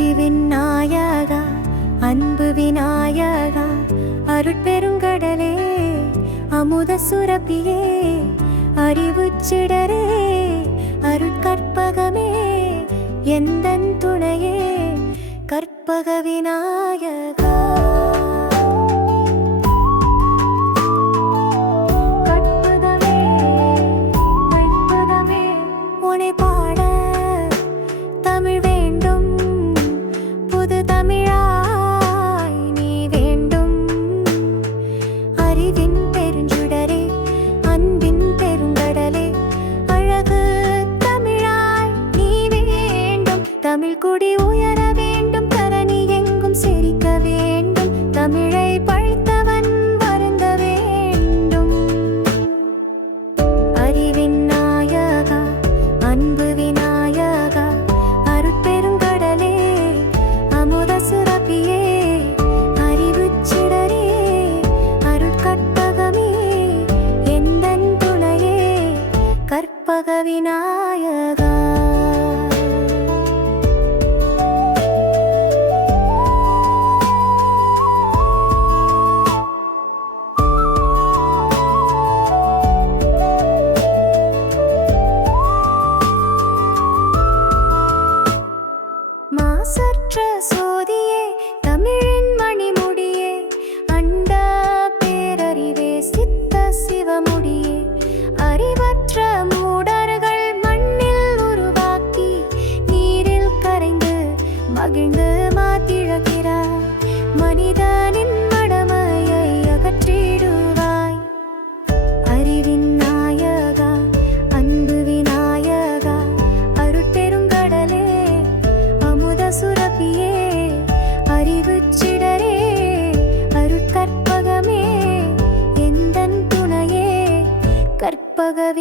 அறிவின் நாயகா அன்பு விநாயகா அருட்பெருங்கடலே அமுத சுரப்பியே அறிவு சிடரே அருட்கற்பகமே எந்தன் துணையே கற்பக விநாயகா. தமிழை பழித்தவன் வருந்த வேண்டும். அறிவின் நாயகா அன்பு விநாயகா அருட்பெருங்கடலே அமுத சுரப்பியே அறிவுச்சிடரே அருட்கற்பகமே எந்தன் துணையே கற்பக விநாயகா dress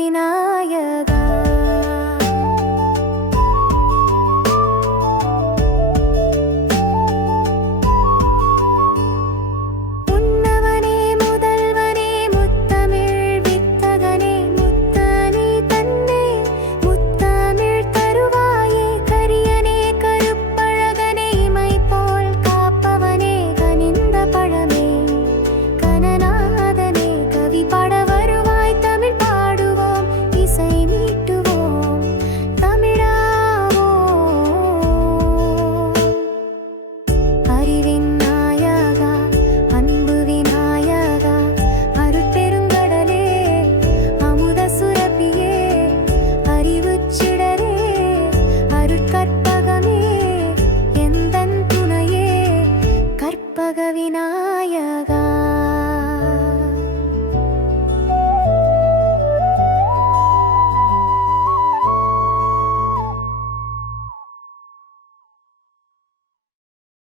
விநாயகா. விநாயகா